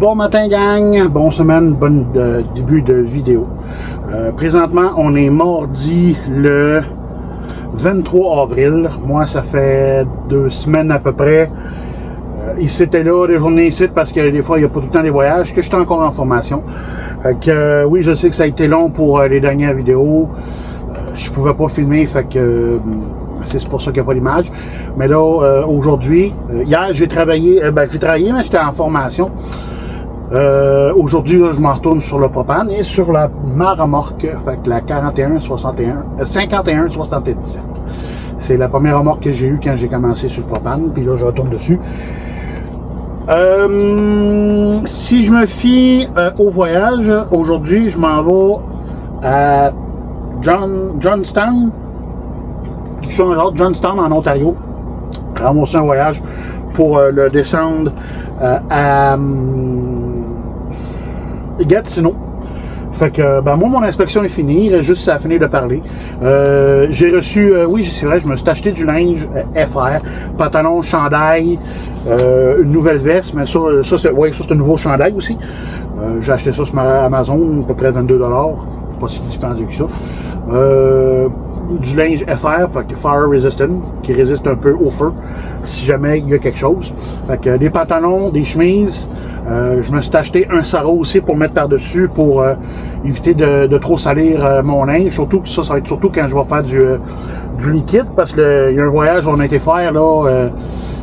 Bon matin gang, bonne semaine, bon début de vidéo. Présentement, on est mardi le 23 avril. Moi, ça fait 2 semaines à peu près. Ici était là, des journées ici, parce que des fois, il n'y a pas tout le temps des voyages, que je suis encore en formation. Fait que, oui, je sais que ça a été long pour les dernières vidéos. Je pouvais pas filmer, fait que c'est pour ça qu'il n'y a pas d'image. Mais là, aujourd'hui, hier, j'ai travaillé, mais j'étais en formation. Aujourd'hui, là, je m'en retourne sur le propane et sur ma remorque, fait que la 51-77. C'est la première remorque que j'ai eue quand j'ai commencé sur le propane, puis là, je retourne dessus. Si je me fie au voyage, aujourd'hui, je m'en vais à Johnstown, Johnstown en Ontario, ramasser un voyage pour le descendre à Gatineau. Fait que, ben moi, mon inspection est finie, il reste juste à finir de parler. J'ai reçu, oui, c'est vrai, je me suis acheté du linge FR, pantalon, chandail, une nouvelle veste, mais ça c'est un nouveau chandail aussi. J'ai acheté ça sur Amazon, à peu près 22$, pas si dispendieux que ça. Du linge FR, fait que Fire Resistant, qui résiste un peu au feu, si jamais il y a quelque chose. Fait que des pantalons, des chemises. Je me suis acheté un sarrau aussi pour mettre par-dessus pour éviter de trop salir mon linge. Surtout que ça va être surtout quand je vais faire du liquide, parce qu'il y a un voyage où on a été faire là.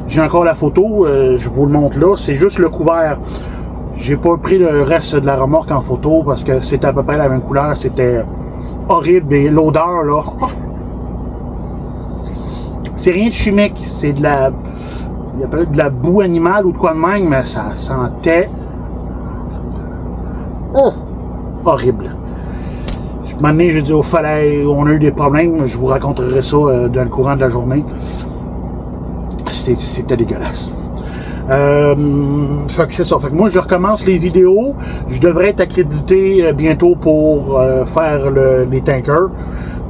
J'ai encore la photo, je vous le montre là. C'est juste le couvert. J'ai pas pris le reste de la remorque en photo parce que c'était à peu près la même couleur. C'était horrible et l'odeur là. C'est rien de chimique, c'est de la. Il y a peut-être de la boue animale ou de quoi de même, mais ça sentait horrible. Un moment donné, j'ai dit au fallait, on a eu des problèmes, je vous raconterai ça dans le courant de la journée. C'était dégueulasse. Fait que c'est ça. Fait que moi, je recommence les vidéos. Je devrais être accrédité bientôt pour faire les tankers.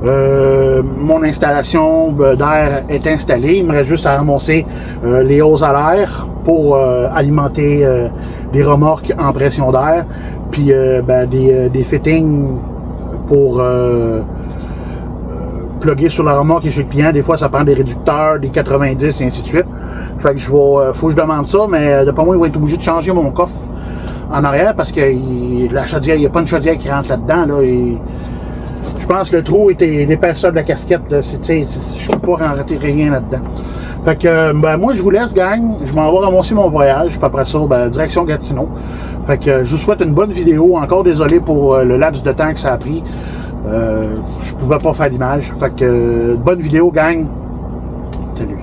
Mon installation d'air est installée. Il me reste juste à ramasser les hoses à l'air pour alimenter des remorques en pression d'air. Puis des fittings pour plugger sur la remorque et chez le client. Des fois, ça prend des réducteurs, des 90 et ainsi de suite. Fait que faut que je demande ça, mais d'après moi, il va être obligé de changer mon coffre en arrière parce que la chaudière, il n'y a pas une chaudière qui rentre là-dedans. Là, et je pense que le trou était l'épaisseur de la casquette. Là, je ne peux pas rentrer rien là-dedans. Fait que moi, je vous laisse, gang. Je m'en vais ramasser mon voyage. Puis après ça, direction Gatineau. Fait que je vous souhaite une bonne vidéo. Encore désolé pour le laps de temps que ça a pris. Je pouvais pas faire l'image. Fait que bonne vidéo, gang. Salut.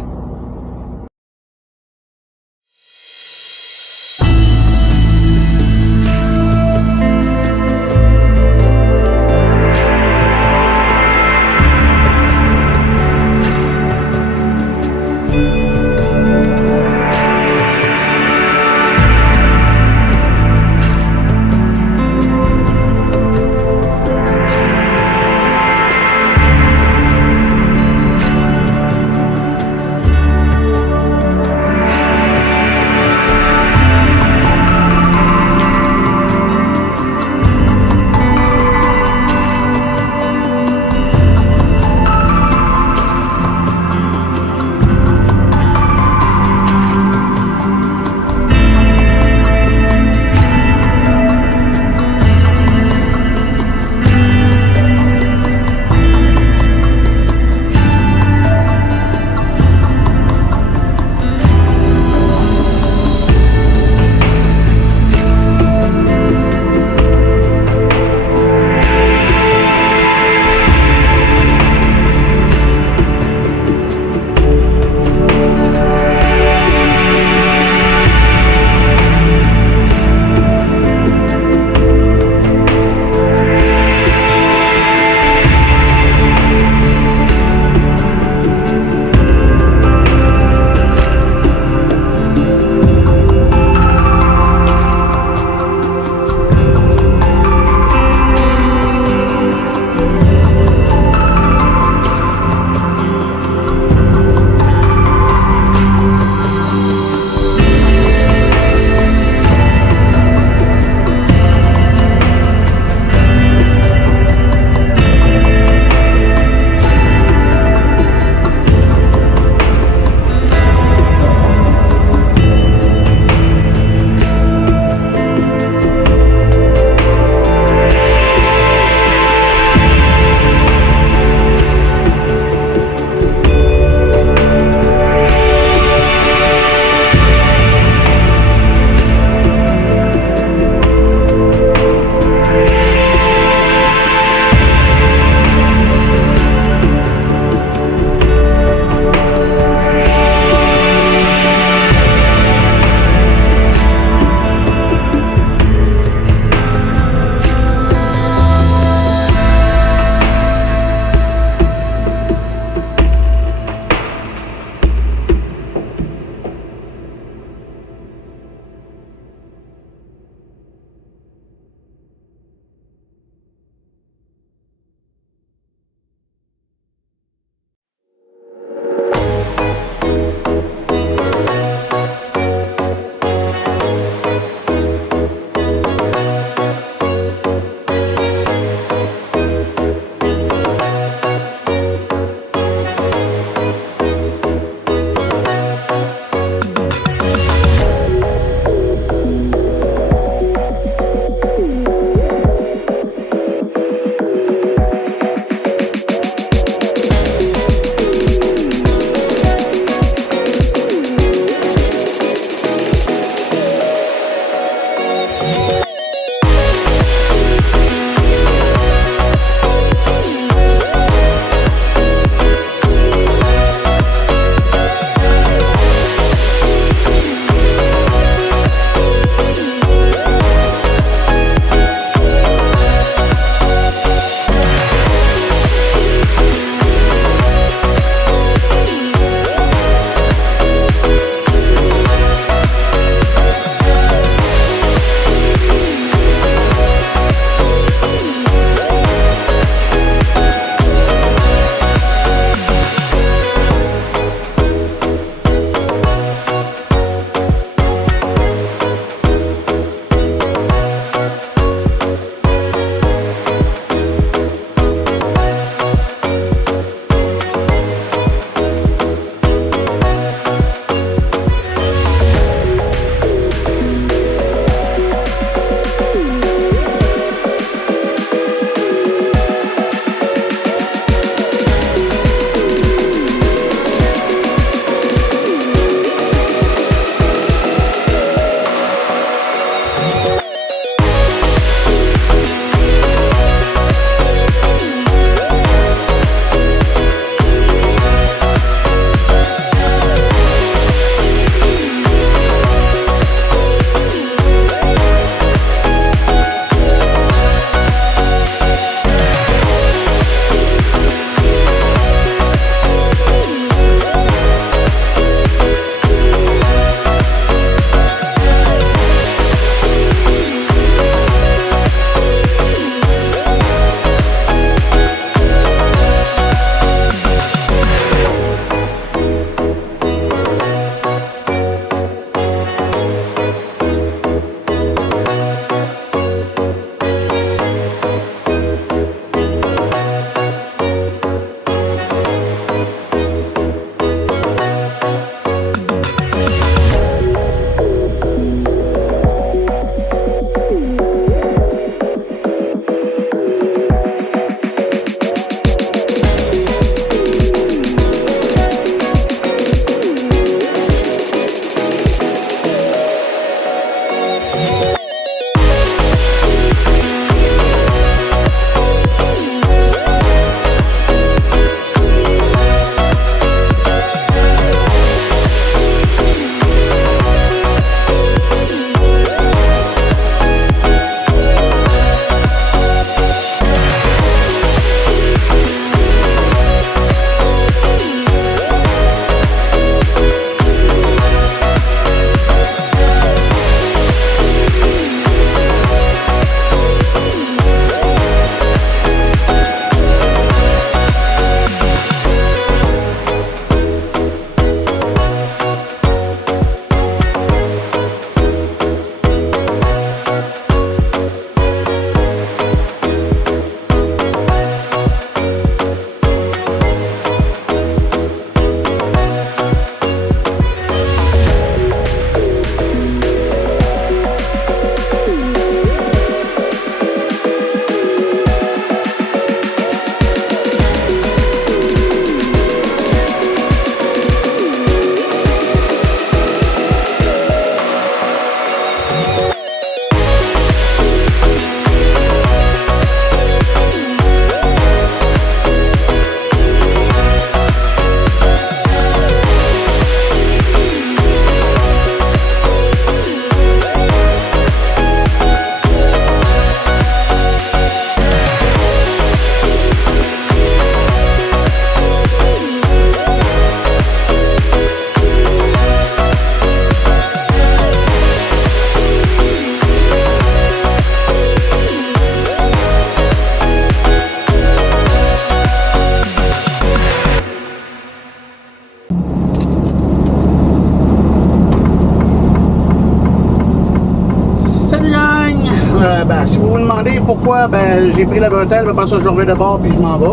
si vous vous demandez pourquoi j'ai pris la bretelle, après ça je reviens de bord puis je m'en vais.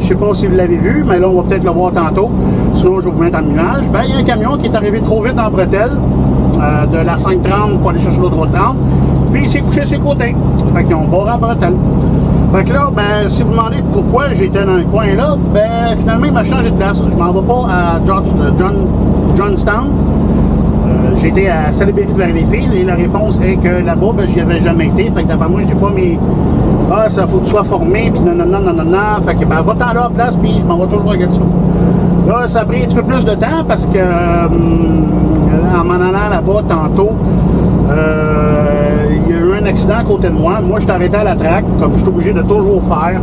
Je sais pas si vous l'avez vu, mais là on va peut-être le voir tantôt. Sinon je vais vous mettre en image. Il y a un camion qui est arrivé trop vite dans la bretelle de la 530 pour aller chercher l'autre route 30. Puis il s'est couché sur les côtés. Fait qu'ils ont barré la bretelle. Fait que là, si vous demandez pourquoi j'étais dans le coin là, finalement il m'a changé de place. Je m'en vais pas à Johnstown. J'étais à Salaberry de Valleyfield et la réponse est que là-bas, j'y avais jamais été. Fait que d'après moi, j'ai pas mes. Ça faut que tu sois formé, puis non. Fait que va-t'en là à place, puis je m'en vais toujours à Gatineau. Là, ça a pris un petit peu plus de temps parce que en m'en allant là-bas tantôt, il y a eu un accident à côté de moi. Moi, je suis arrêté à la traque, comme je suis obligé de toujours faire.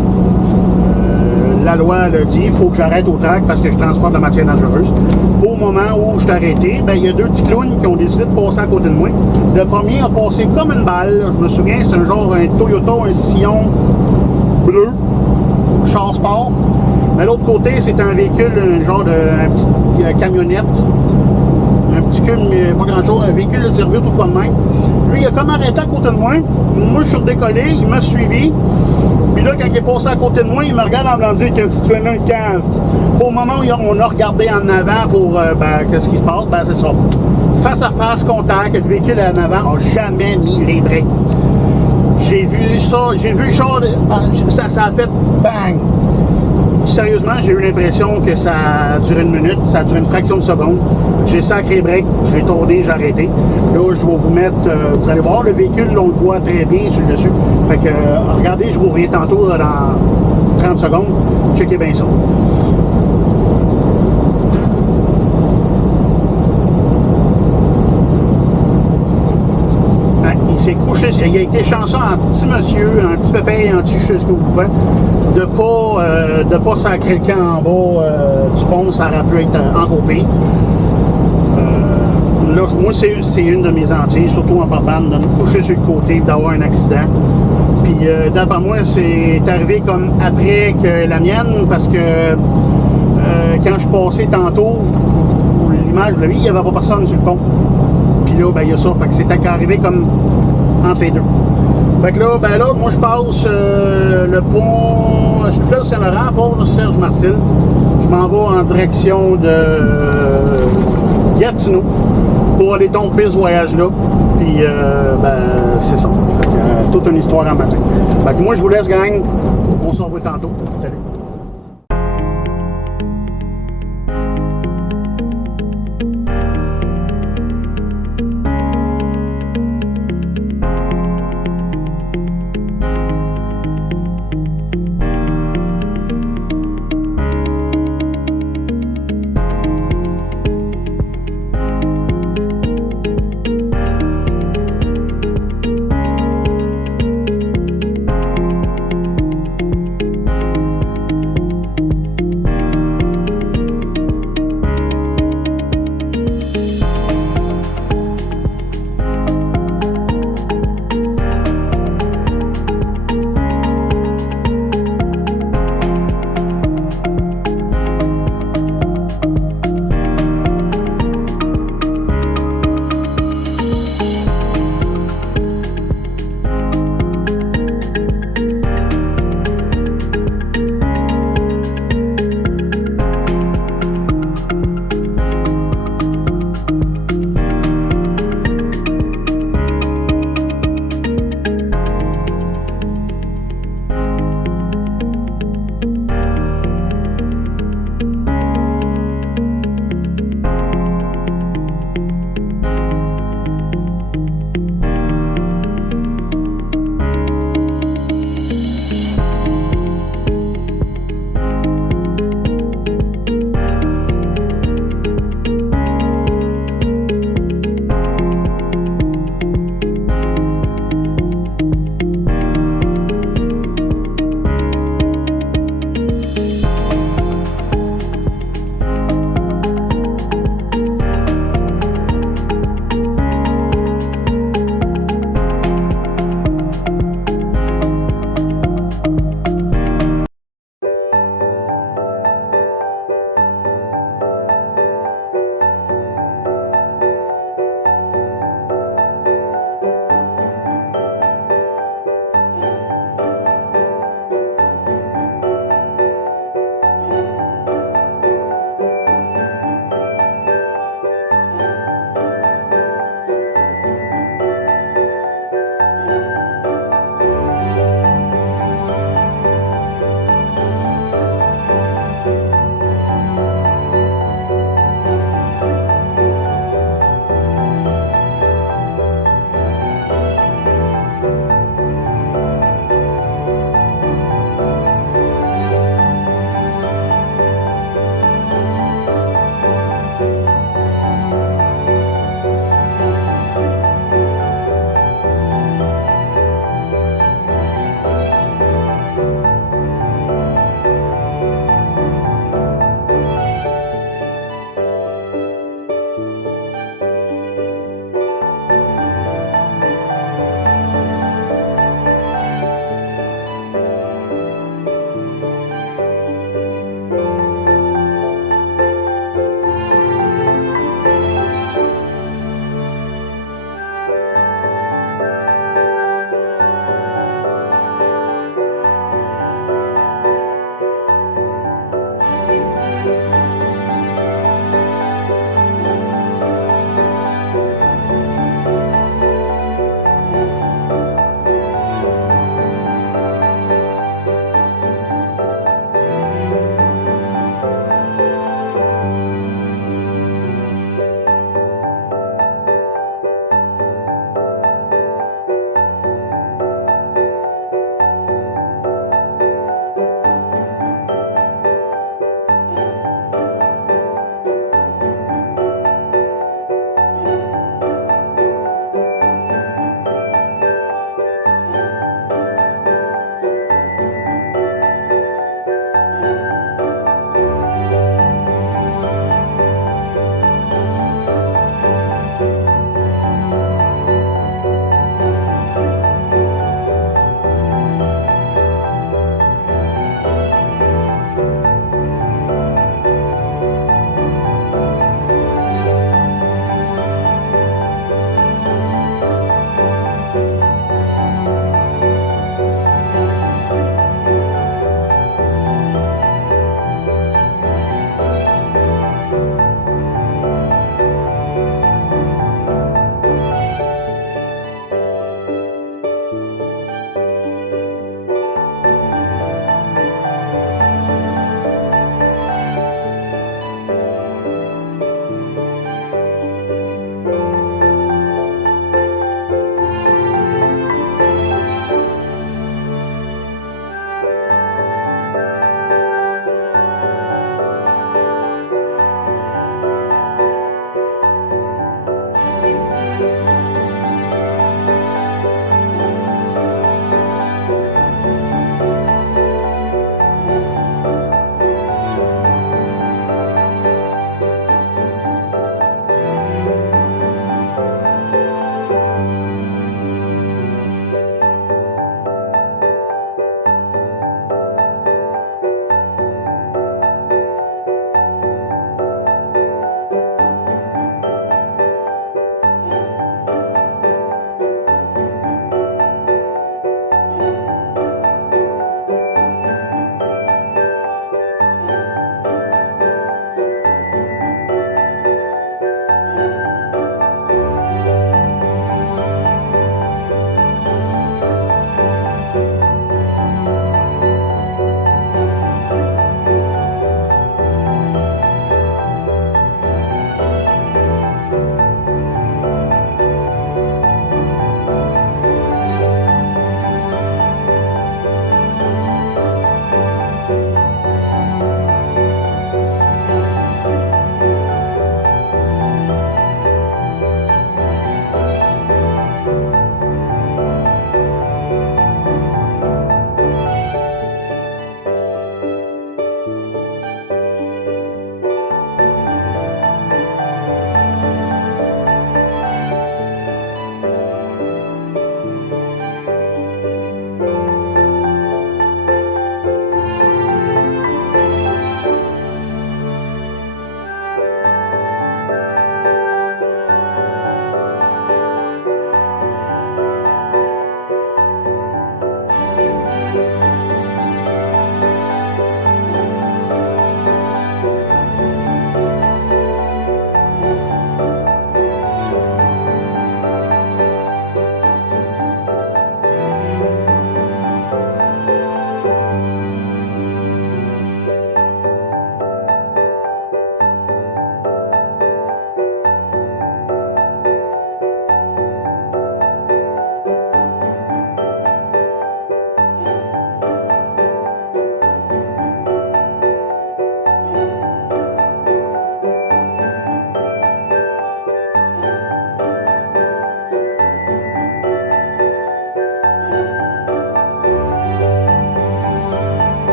La loi le dit, il faut que j'arrête au track parce que je transporte de la matière dangereuse. Au moment où je suis arrêté, il y a deux petits clowns qui ont décidé de passer à côté de moi. Le premier a passé comme une balle. Je me souviens, c'est un genre un Toyota, un Sillon bleu, char sport. Mais l'autre côté, c'est un véhicule, un genre de petite camionnette. Un petit cul, mais pas grand chose, un véhicule de service tout quoi de même. Lui, il a comme arrêté à côté de moi. Moi, je suis redécollé, il m'a suivi. Puis là, quand il est passé à côté de moi, il me regarde en me disant qu'est-ce que tu fais là, le cave. Au moment où on a regardé en avant pour qu'est-ce qui se passe, c'est ça. Face à face, contact, le véhicule en avant n'a jamais mis les breaks. J'ai vu ça, j'ai vu le char, ça a fait bang. Sérieusement, j'ai eu l'impression que ça a duré une minute, ça a duré une fraction de seconde. J'ai sacré break, j'ai tourné, j'ai arrêté. Là, je vais vous mettre, vous allez voir, le véhicule, on le voit très bien sur le dessus. Fait que, regardez, je vous reviens tantôt dans 30 secondes. Checkez bien ça. Il s'est couché, il a été chanceux en petit monsieur, en petit pépé, en petit je sais ce que vous pouvez, de pas sacrer le camp en bas du pont, ça aurait pu être encore pire. Là, moi, c'est une de mes hantises, surtout en pop-band, de me coucher sur le côté, d'avoir un accident. Puis, d'après moi, c'est arrivé comme après que la mienne, parce que quand je suis passé tantôt, l'image, vous l'avez vu, il n'y avait pas personne sur le pont. Puis là, il y a ça, fait que c'est arrivé comme entre les deux. Fait que là, moi, je passe le pont, je fais le Saint-Laurent, pont Serge Marcel. Je m'en vais en direction de Gatineau pour aller tomber ce voyage-là. Puis, c'est ça. Fait que, toute une histoire en matin. Fait que moi, je vous laisse, gang. On se revoit tantôt. Salut.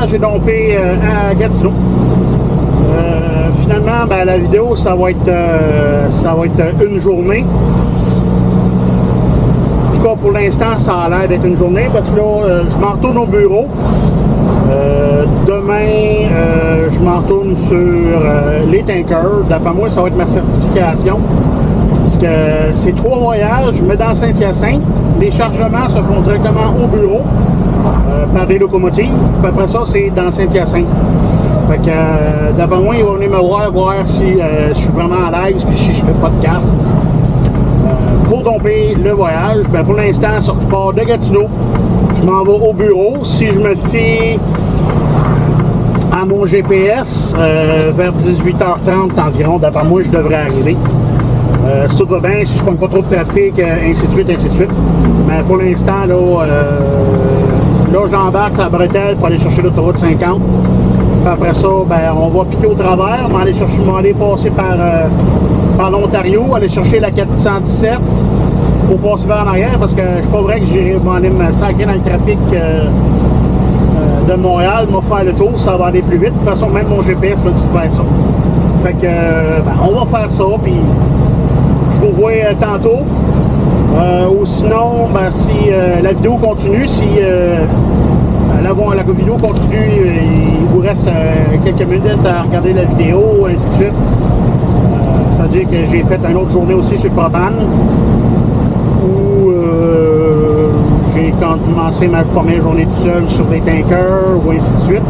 hier, j'ai dompé à Gatineau. Finalement, ben, la vidéo, ça va être une journée. En tout cas, pour l'instant, ça a l'air d'être une journée parce que là, je m'en retourne au bureau. Demain, je m'en retourne sur les tankers. D'après moi, ça va être ma certification. Parce que c'est 3 voyages. Je me mets dans Saint-Hyacinthe. Les chargements se font directement au bureau par des locomotives. Puis après ça, c'est dans Saint-Hyacinthe. Fait que d'après moi, il va venir me voir si je suis vraiment à l'aise puis si je fais pas de casse. Pour domper le voyage, ben pour l'instant, je pars de Gatineau. Je m'en vais au bureau. Si je me fie à mon GPS, vers 18h30 environ, d'après moi, je devrais arriver. Si tout va bien, si je ne prends pas trop de trafic, ainsi de suite, ainsi de suite. Mais pour l'instant, là j'embarque sur la bretelle pour aller chercher l'autoroute 50. Puis après ça, ben, on va piquer au travers. On va aller passer par l'Ontario, aller chercher la 417 pour passer vers en arrière parce que c'est pas vrai que je vais aller me sacrer dans le trafic de Montréal, m'a faire le tour, ça va aller plus vite. De toute façon, même mon GPS me dit de faire ça. Fait que, ben, on va faire ça, puis je vous vois tantôt. Ou sinon, ben, si la vidéo continue, si la vidéo continue, il vous reste quelques minutes à regarder la vidéo, ainsi de suite. Ça veut dire que j'ai fait une autre journée aussi sur le propane, où j'ai commencé ma première journée tout seul sur des tankers, ou ainsi de suite.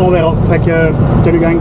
On verra. Fait que, salut gang!